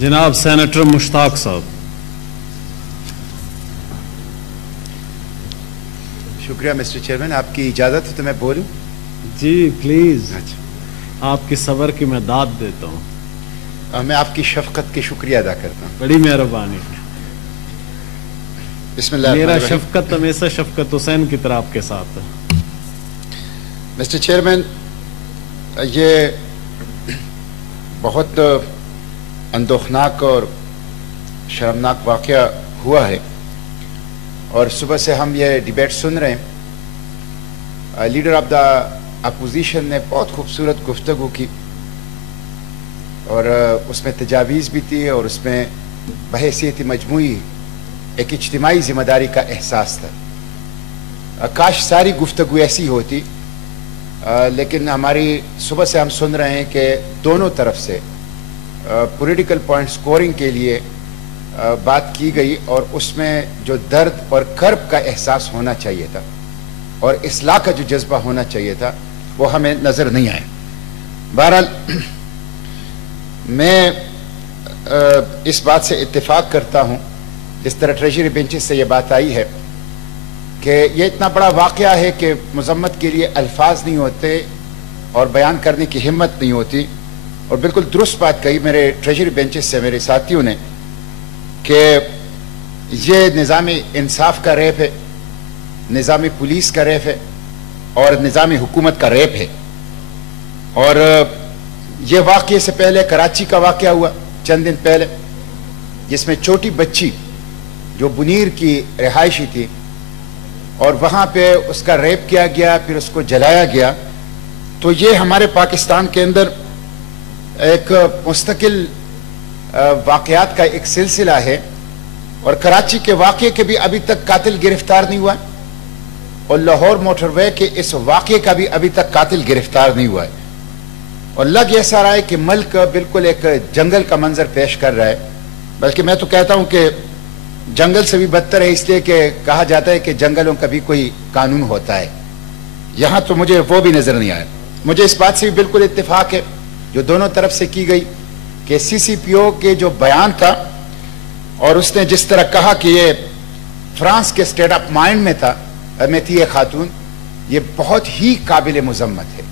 जनाब सेनेटर मुश्ताक साहब। शुक्रिया मिस्टर चेयरमैन, आपकी इजाज़त है तो मैं बोलूं? जी प्लीज। अच्छा, आपकी सबर की मैं दाद देता हूँ। मैं आपकी शफकत की शुक्रिया अदा करता हूँ। बड़ी मेहरबानी। बिस्मिल्लाह। मेरा शफकत हमेशा शफकत हुसैन की तरह आपके साथ है। मिस्टर चेयरमैन, ये बहुत अंदोखनाक और शर्मनाक वाक़या हुआ है और सुबह से हम ये डिबेट सुन रहे हैं। लीडर ऑफ द अपोजिशन ने बहुत खूबसूरत गुफ्तगू की और उसमें तजावीज़ भी थी और उसमें बहैसियत मजमूई एक इज्तिमाई ज़िम्मेदारी का एहसास था। काश सारी गुफ्तगू ऐसी होती, लेकिन हमारी सुबह से हम सुन रहे हैं कि दोनों तरफ से पॉलिटिकल पॉइंट स्कोरिंग के लिए बात की गई और उसमें जो दर्द और कर्ब का एहसास होना चाहिए था और इस्लाह का जो जज्बा होना चाहिए था वो हमें नज़र नहीं आया। बहरहाल मैं इस बात से इत्तेफाक करता हूँ, जिस तरह ट्रेजरी बेंचेस से ये बात आई है कि ये इतना बड़ा वाक़या है कि मज़म्मत के लिए अल्फाज नहीं होते और बयान करने की हिम्मत नहीं होती। और बिल्कुल दुरुस्त बात कही मेरे ट्रेजरी बेंचेस से मेरे साथियों ने कि ये निज़ामी इंसाफ का रेप है, निज़ामी पुलिस का रेप है और निज़ामी हुकूमत का रेप है। और ये वाक़ये से पहले कराची का वाक़या हुआ चंद दिन पहले, जिसमें छोटी बच्ची जो बुनीर की रिहायशी थी और वहाँ पे उसका रेप किया गया, फिर उसको जलाया गया। तो ये हमारे पाकिस्तान के अंदर एक मुस्तकिल वाक़यात का एक सिलसिला है और कराची के वाक़े के भी अभी तक कातिल गिरफ्तार नहीं हुआ और लाहौर मोटरवे के इस वाक़े का भी अभी तक कातिल गिरफ्तार नहीं हुआ है। और लग ऐसा रहा है कि मुल्क बिल्कुल एक जंगल का मंजर पेश कर रहा है, बल्कि मैं तो कहता हूं कि जंगल से भी बदतर है, इसलिए कि कहा जाता है कि जंगलों का भी कोई कानून होता है। यहां तो मुझे वो भी नजर नहीं आया। मुझे इस बात से भी बिल्कुल इत्तेफाक है जो दोनों तरफ से की गई कि सीसीपीओ के जो बयान था और उसने जिस तरह कहा कि ये फ्रांस के स्टेट ऑफ माइंड में थी ये खातून, ये बहुत ही काबिल मुजम्मत है।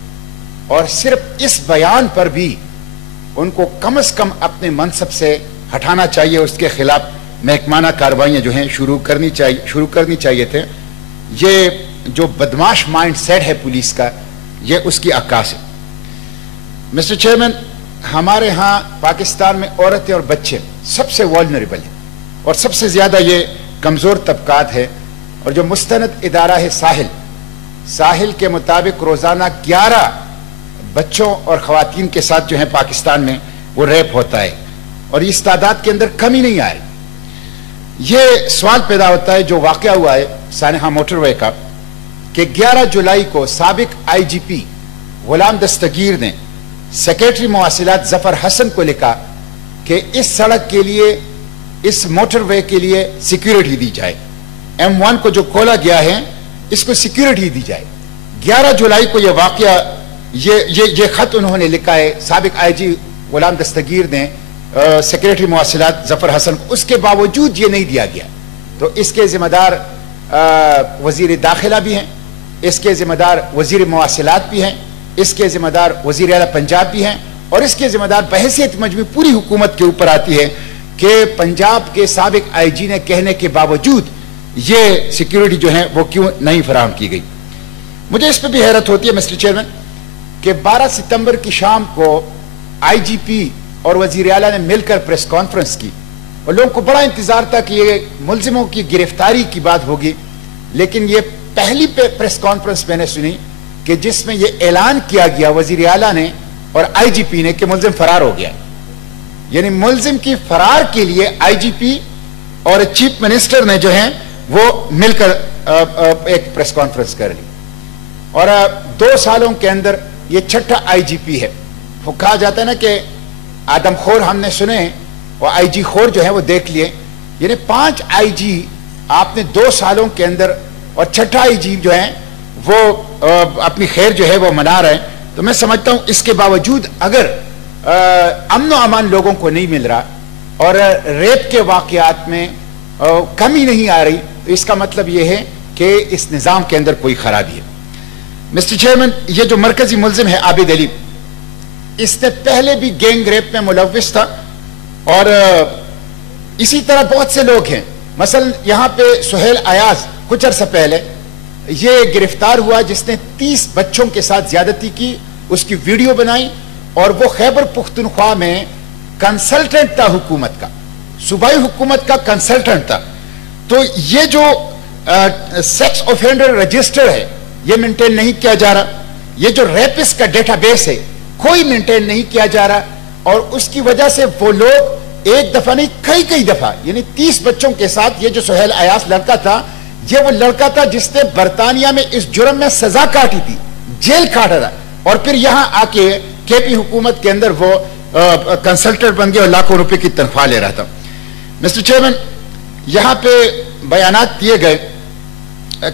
और सिर्फ इस बयान पर भी उनको कम से कम अपने मनसब से हटाना चाहिए, उसके खिलाफ महकमाना कार्रवाइयां जो हैं शुरू करनी चाहिए थे। ये जो बदमाश माइंड सेट है पुलिस का, ये उसकी अक्कास है। मिस्टर चेयरमैन, हमारे यहाँ पाकिस्तान में औरतें और बच्चे सबसे वल्नरेबल हैं और सबसे ज्यादा ये कमजोर तबकात है। और जो मुस्तनद इदारा है साहिल के मुताबिक रोजाना 11 बच्चों और खवातीन के साथ जो है पाकिस्तान में वो रेप होता है और इस तादाद के अंदर कमी नहीं आ रही। ये सवाल पैदा होता है जो वाकया हुआ है सानेहा मोटरवे का कि 11 जुलाई को साबिक IGP गुलाम दस्तगीर ने सेक्रेटरी मवासिलात जफर हसन को लिखा कि इस सड़क के लिए, इस मोटरवे के लिए सिक्योरिटी दी जाए। M1 को जो खोला गया है इसको सिक्योरिटी दी जाए। 11 जुलाई को यह वाकया, ये खत उन्होंने लिखा है साबिक IG गुलाम दस्तगीर ने सेक्रेटरी मवासिलात जफर हसन को, उसके बावजूद ये नहीं दिया गया। तो इसके जिम्मेदार वजीर दाखिला भी हैं, इसके जिम्मेदार वजीर मवासिलात भी हैं, इसके जिम्मेदार वजीर आला पंजाब भी हैं और इसके जिम्मेदार बहैसियत मजमू पूरी हुकूमत के ऊपर आती है कि पंजाब के साबिक IG ने कहने के बावजूद ये सिक्योरिटी जो है वो क्यों नहीं फराहम की गई। मुझे इस पर भी हैरत होती है मिस्टर चेयरमैन कि 12 सितंबर की शाम को IGP और वजीर आला ने मिलकर प्रेस कॉन्फ्रेंस की और लोगों को बड़ा इंतजार था कि ये मुलजिमों की गिरफ्तारी की बात होगी, लेकिन ये पहली प्रेस कॉन्फ्रेंस मैंने सुनी कि जिसमें यह ऐलान किया गया वजीर आला ने और IGP ने कि मुलजिम फरार हो गया। यानी मुलजिम की फरार के लिए IGP और चीफ मिनिस्टर ने जो है वो मिलकर एक प्रेस कॉन्फ्रेंस कर ली और 2 सालों के अंदर ये 6ठा IGP है। वो कहा जाता है ना कि आदमखोर हमने सुने और IG खोर जो है वो देख लिए, यानी 5 IG आपने 2 सालों के अंदर और 6ठा IG जो है वो अपनी खैर जो है वो मना रहे हैं। तो मैं समझता हूं इसके बावजूद अगर अमन व अमान लोगों को नहीं मिल रहा और रेप के वाकयात में कमी नहीं आ रही, तो इसका मतलब यह है कि इस निज़ाम के अंदर कोई खराबी है। मिस्टर चेयरमैन, ये जो मरकजी मुल्जिम है आबिद अली, इसने पहले भी गैंग रेप में मुलव्विस था और इसी तरह बहुत से लोग हैं। मसलन यहां पे सुहेल अयाज कुछ अर्सा पहले ये गिरफ्तार हुआ जिसने 30 बच्चों के साथ ज्यादती की, उसकी वीडियो बनाई और वो खैबर पुख्तनख्वा में कंसल्टेंट था हुकूमत का, सूबाई हुकूमत का कंसल्टेंट था। तो ये जो सेक्स ऑफेंडर रजिस्टर है ये मेंटेन नहीं किया जा रहा, ये जो रेपिस्ट का डेटाबेस है कोई मेंटेन नहीं किया जा रहा, और उसकी वजह से वो लोग एक दफा नहीं कई दफा, यानी 30 बच्चों के साथ, ये जो सुहेल अयाज लड़का था, ये वो लड़का था जिसने बरतानिया में इस जुर्म में सजा काटी थी, जेल काटा था, और फिर यहां आके केपी हुकूमत के अंदर वो कंसल्टेंट बन गया और लाखों रुपए की तनख्वाह ले रहा था। मिस्टर चेयरमैन, यहां पे बयानात दिए गए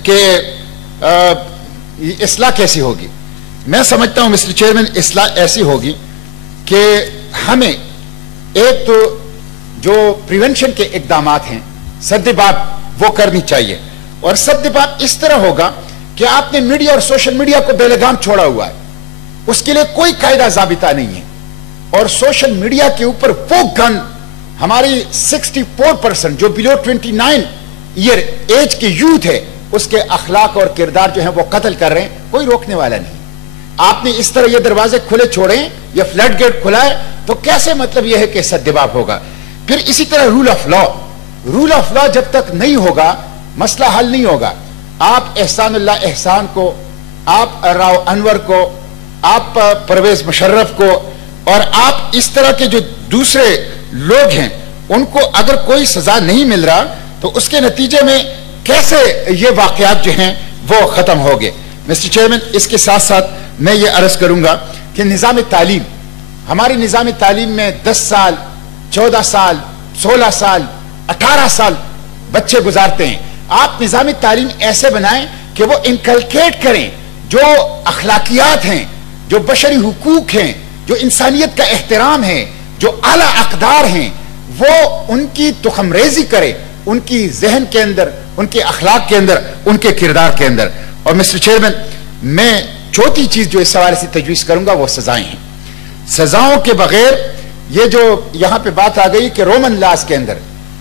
कि इस्लाह कैसी होगी। मैं समझता हूं मिस्टर चेयरमैन, इस्लाह ऐसी होगी कि हमें एक तो जो प्रिवेंशन के इकदामात हैं, सद्दबाब वो करनी चाहिए, और सद्दबाब इस तरह होगा कि आपने मीडिया और सोशल मीडिया को बेलगाम छोड़ा हुआ है, उसके लिए कोई कायदा जाबिता नहीं है, और सोशल मीडिया के ऊपर वो गन हमारी 64% जो बिलो 29 ईयर एज के यूथ है उसके अखलाक और किरदार जो है वो कत्ल कर रहे हैं, कोई रोकने वाला नहीं। आपने इस तरह ये दरवाजे खुले छोड़े या फ्लड गेट खुला है तो कैसे मतलब यह है कि सद्दबाब होगा। फिर इसी तरह रूल ऑफ लॉ जब तक नहीं होगा मसला हल नहीं होगा। आप एहसानुल्लाह एहसान को, आप राव अनवर को, आप परवेज मुशर्रफ को, और आप इस तरह के जो दूसरे लोग हैं उनको अगर कोई सजा नहीं मिल रहा तो उसके नतीजे में कैसे ये वाकयात जो हैं वो खत्म हो गए। मिस्टर चेयरमैन, इसके साथ साथ मैं ये अर्ज करूंगा कि निज़ाम तालीम, हमारी निज़ाम तालीम में 10 साल 14 साल 16 साल 18 साल बच्चे गुजारते हैं। आप निज़ाम तालीम ऐसे बनाएं कि वो इनकलकेट करें जो अखलाकियात हैं, जो बशरी हुकूक हैं, जो इंसानियत का एहतराम है, जो आला अक़दार हैं, वो उनकी तुखमरेजी करे उनकी जहन के अंदर, उनके अखलाक के अंदर, उनके किरदार के अंदर। और मिस्टर चेयरमैन, मैं चौथी चीज जो इस हवाले से तजवीज करूंगा वो सजाएं हैं। सजाओं के बगैर ये जो यहां पे बात आ गई कि रोमन लॉज के अंदर,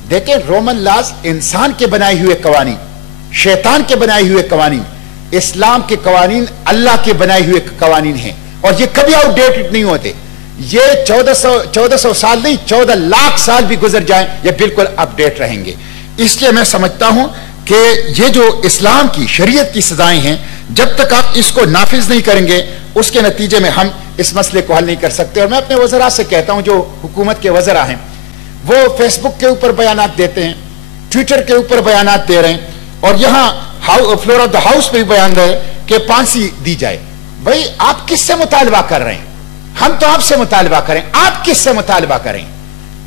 देखें रोमन लॉज इंसान के बनाए हुए कवानीन, शैतान के बनाए हुए कवानीन, इस्लाम के कवानीन अल्लाह के बनाए हुए कवानीन हैं, और ये कभी आउटडेटेड नहीं होते। ये 1400 साल नहीं 14 लाख साल भी गुजर जाएं ये बिल्कुल अपडेट रहेंगे। इसलिए मैं समझता हूं कि ये जो इस्लाम की शरीयत की सजाएं हैं, जब तक आप इसको नाफिज नहीं करेंगे उसके नतीजे में हम इस मसले को हल नहीं कर सकते। और मैं अपने वज़रा से कहता हूं, जो हुकूमत के वज़रा हैं वो फेसबुक के ऊपर बयानात देते हैं, ट्विटर के ऊपर बयानात दे रहे हैं, और यहां फ्लोर ऑफ द हाउस पे भी बयान दे कि फांसी दी जाए। भाई आप किससे मुतालबा कर रहे हैं? हम तो आपसे मुतालबा करें, आप किससे मुतालबा करें?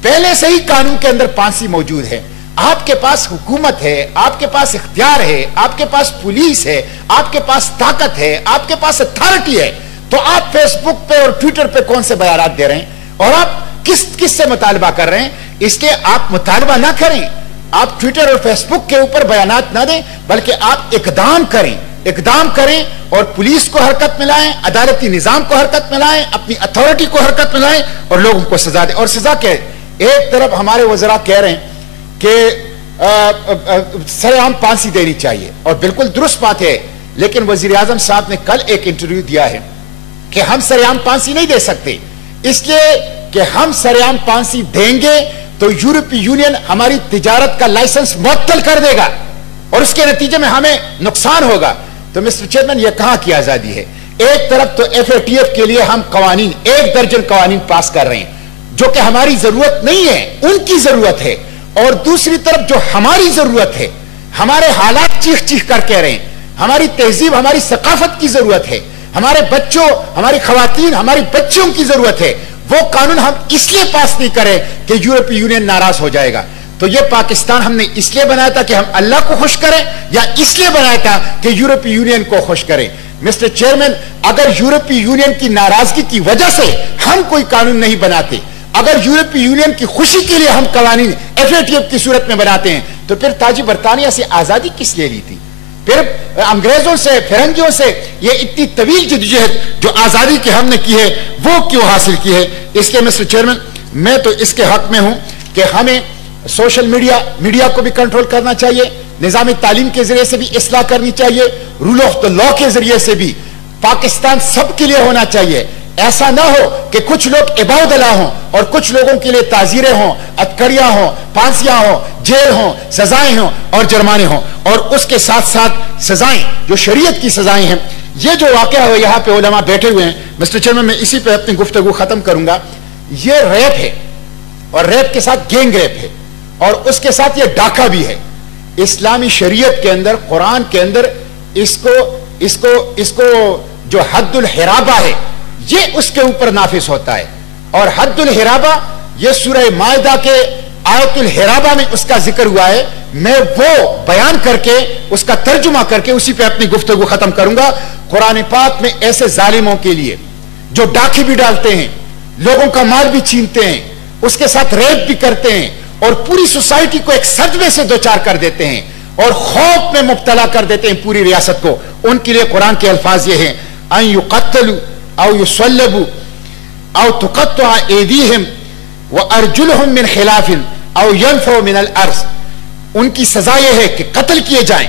पहले से ही कानून के अंदर फांसी मौजूद है, आपके पास हुकूमत है, आपके पास इख्तियार है, आपके पास पुलिस है, आपके पास ताकत है, आपके पास अथॉरिटी है, तो आप फेसबुक पे और ट्विटर पे कौन से बयानात दे रहे हैं? और आप किससे मुतालबा कर रहे हैं? इसलिए आप मुतालबा ना करें, आप ट्विटर और फेसबुक के ऊपर बयानात ना दें, बल्कि आप इकदाम करें और पुलिस को हरकत में लाएं, अदालती निजाम को हरकत में लाएं, अपनी अथॉरिटी को हरकत में लाएं और लोगों को सजा दें। और सजा क्या है? एक तरफ हमारे वज़रा कह रहे हैं कि सरेआम फांसी देनी चाहिए, और बिल्कुल दुरुस्त बात है, लेकिन वजीर आजम साहब ने कल एक इंटरव्यू दिया है कि हम सरेआम फांसी नहीं दे सकते, इसलिए कि हम सरेआम फांसी देंगे तो यूरोपीय यूनियन हमारी तिजारत का लाइसेंस मुअत्तल कर देगा और उसके नतीजे में हमें नुकसान होगा। तो मिस्टर चेयरमैन, यह कहां की आजादी है? एक तरफ तो FATF के लिए हम कवानीन, 1 दर्जन कवानीन पास कर रहे हैं जो कि हमारी जरूरत नहीं है, उनकी जरूरत है, और दूसरी तरफ जो हमारी जरूरत है, हमारे हालात चीख चीख कर कह रहे हैं, हमारी तहजीब, हमारी सकाफत की जरूरत है, हमारे बच्चों, हमारी खवातीन, हमारी बच्चियों की जरूरत है, वो कानून हम इसलिए पास नहीं करें कि यूरोपीय यूनियन नाराज हो जाएगा। तो ये पाकिस्तान हमने इसलिए बनाया था कि हम अल्लाह को खुश करें, या इसलिए बनाया था कि यूरोपीय यूनियन को खुश करें? मिस्टर चेयरमैन, अगर यूरोपीय यूनियन की नाराजगी की वजह से हम कोई कानून नहीं बनाते, अगर यूरोपीय यूनियन की खुशी के लिए हम कवानीन FATF की सूरत में बनाते हैं, तो फिर ताजी बरतानिया से आजादी किस लिए ली थी? फिर अंग्रेजों से, फिरंगियों से ये इतनी तवील जदोजहद जो आजादी की हमने की है, वो क्यों हासिल की है? इसलिए मिस्टर चेयरमैन, मैं तो इसके हक में हूं कि हमें सोशल मीडिया को भी कंट्रोल करना चाहिए, निजाम तालीम के जरिए से भी इस्लाह करनी चाहिए, रूल ऑफ द लॉ के जरिए से भी पाकिस्तान सबके लिए होना चाहिए। ऐसा ना हो कि कुछ लोग इबादला हों और कुछ लोगों के लिए ताजीरें हों, अतकड़ियां हों, फांसियां हों, जेल हों, सजाएं हों और जुर्माने हों, और उसके साथ साथ सजाएं जो शरीयत की सजाएं हैं। ये जो वाकया है, यहां पे उलमा बैठे हुए हैं, मिस्टर चेयरमैन, मैं इसी पे अपनी गुफ्तगू खत्म करूंगा। ये रेप है और रेप के साथ गैंग रेप है और उसके साथ ये डाका भी है। इस्लामी शरीयत के अंदर, कुरान के अंदर इसको जो हद्दुल हिराबा है, ये उसके ऊपर नाफिज होता है। और हद्दुल हिराबा ये सूरह मायदा के आयतुल हिराबा में उसका जिक्र हुआ है। मैं वो बयान करके, उसका तर्जुमा करके उसी पे अपनी गुफ्तगू खत्म करूंगा। कुरान पाक में ऐसे जालिमों के लिए जो डाके भी डालते हैं, लोगों का माल भी छीनते हैं, उसके साथ रेप भी करते हैं और पूरी सोसाइटी को एक सदमे से दो चार कर देते हैं और खौफ में मुब्तला कर देते हैं पूरी रियासत को, उनके लिए कुरान के अल्फाज ये हैं, अन युक़त्तलू औ युसल्लबू औ तुक़त्तअ ऐदीहिम व अर्जुलहुम मिन खिलाफिन औ यनफ़ू मिनल अर्ज़। उनकी सजा यह है कि कत्ल किए जाएं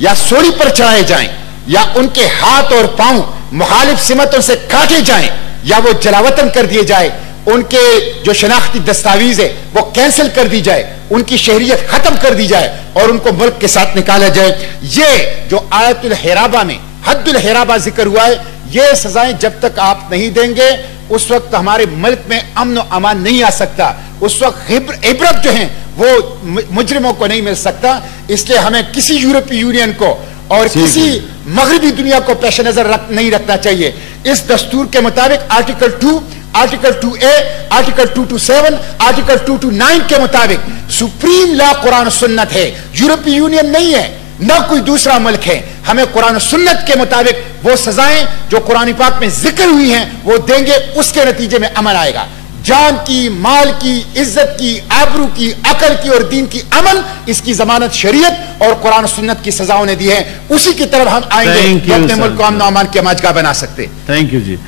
या सोली पर चढ़ाए जाएं या उनके हाथ और पांव मुखालिफ सिमतों से काटे जाएं या वो जलावतन कर दिए जाए, उनके जो शनाख्ती दस्तावेज है वो कैंसिल कर दी जाए, उनकी शहरियत खत्म कर दी जाए और उनको मुल्क के साथ निकाला जाए। ये जो आयतुल हिराबा में हद्दुल हिराबा जिक्र हुआ है, ये सजाएं जब तक आप नहीं देंगे उस वक्त हमारे मुल्क में अमन और अमान नहीं आ सकता। उस वक्त इबरत जो है वो मुजरिमों को नहीं मिल सकता। इसलिए हमें किसी यूरोपीय यूनियन को और किसी मगरबी दुनिया को पेश नजर नहीं रखना चाहिए। इस दस्तूर के मुताबिक article 2, article 2A, article 227, article 229 के मुताबिक सुप्रीम लॉ कुरान सुन्नत है, यूरोपीय यूनियन नहीं है, न कोई दूसरा मुल्क है। हमें कुरान सुन्नत के मुताबिक वो सजाएं जो कुरान पाक में जिक्र हुई हैं वो देंगे, उसके नतीजे में अमन आएगा। जान की, माल की, इज्जत की, आबरू की, अकल की और दीन की अमन, इसकी जमानत शरीयत और कुरान सुन्नत की सजाओं ने दी है। उसी की तरफ हम आएंगे, अपने मुल्क को अमन और अमान की मजगा बना सकते। Thank you ji.